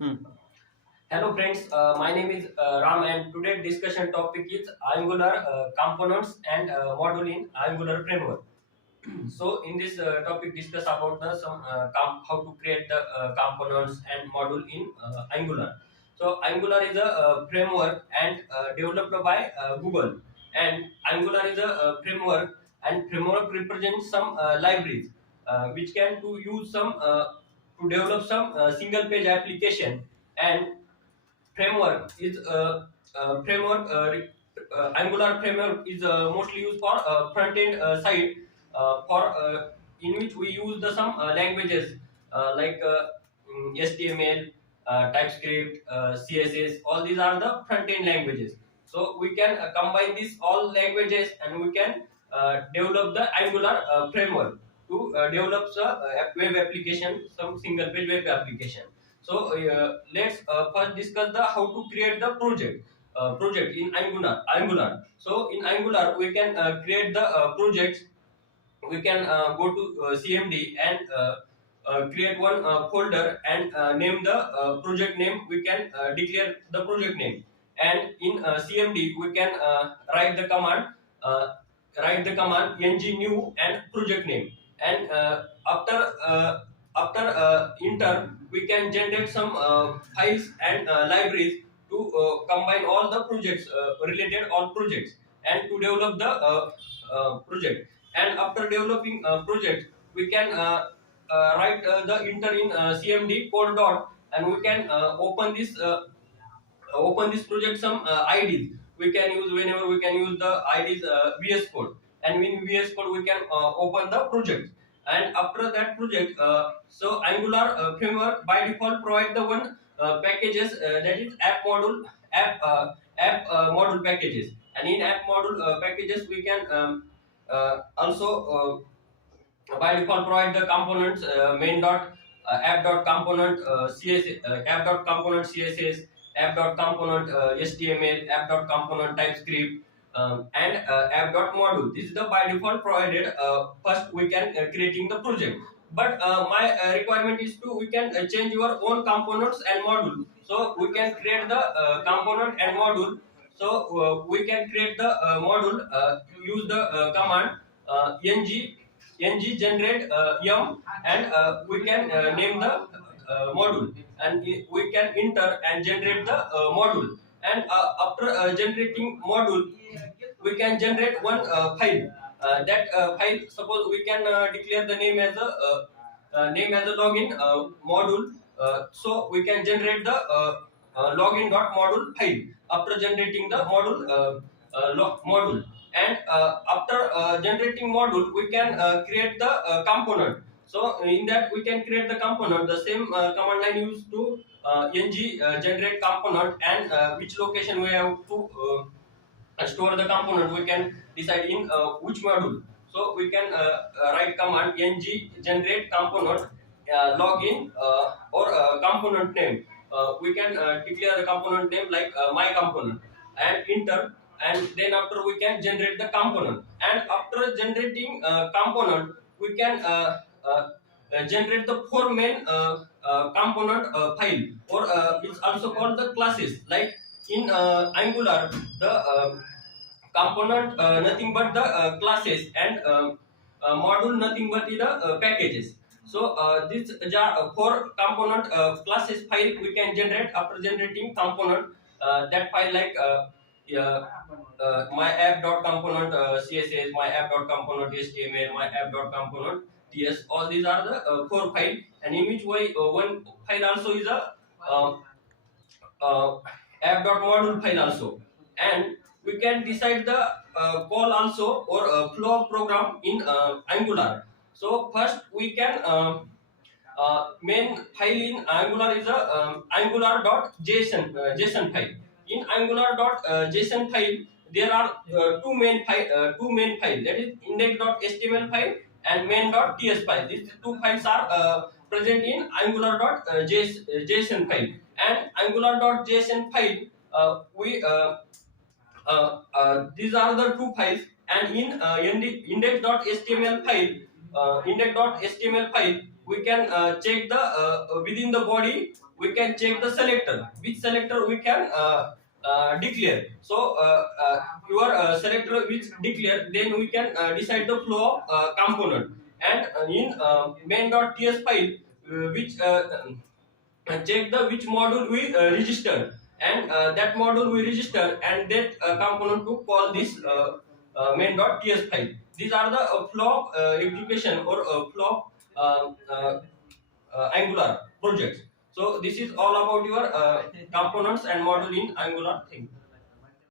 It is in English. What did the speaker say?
Hmm. Hello friends, my name is Ram and today's discussion topic is Angular components and module in Angular framework. So in this topic discuss about the how to create the components and module in Angular. So Angular is a framework and developed by Google, and Angular is a framework, and framework represents some libraries which can to use some to develop some single page application. And framework is framework Angular framework is mostly used for front end side, for in which we use the some languages like HTML, TypeScript, CSS. All these are the front end languages. So we can combine these all languages, and we can develop the Angular framework to develop the web application, some single page web application. So let's first discuss the how to create the project in Angular. So in Angular we can create the projects. We can go to CMD and create one folder and name the project name. We can declare the project name, and in CMD we can uh, write the command ng new and project name. And after enter, we can generate some files and libraries to combine all the projects, related all projects, and to develop the project. And after developing project, we can write the enter in CMD code dot, and we can open this project some IDs. We can use whenever we can use the IDs VS Code, and in VS Code we can open the project. And after that project, so Angular framework by default provide the one packages, that is app module packages. And in app module packages we can also by default provide the components, main dot app dot component CSS, app dot component CSS, app dot component HTML, app dot component TypeScript, and app dot module. This is the by default provided. First we can creating the project, but my requirement is to we can change your own components and module. So we can create the component and module. So we can create the module, use the command ng generate yum, and we can name the module, and we can enter and generate the module. And after generating module, we can generate one file. That file, suppose we can declare the name as a login module. So we can generate the login dot module file after generating the module. And after generating module, we can create the component. So in that we can create the component, the same command line used to ng generate component, and which location we have to store the component, we can decide in which module. So we can write command ng generate component login, or component name. We can declare the component name like my component, and enter. And then after we can generate the component, and after generating component, we can generate the four main component file, or it's also called the classes. Like in Angular, the component nothing but the classes, and module nothing but the packages. So this four component classes file we can generate after generating component. That file like yeah, my app dot component CSS, my app dot component HTML, my app dot component TS. All these are the four file, and in which way one file also is a uh, app.module file also. And we can decide the call also, or flow of program in Angular. So first we can main file in Angular is a angular.json file. In angular.json file, there are two main file, that is index.html file and main.ts file. These two files are present in angular.json file. And angular.json file, we these are the two files. And in index.html file, we can check the within the body, we can check the selector, which selector we can declare. So your selector which declare, then we can decide the flow of component. And in main.ts file, which check the which module we register, and that module we register, and that component to call this main.ts file. These are the flow execution or flow Angular projects. So this is all about your components and module in Angular thing.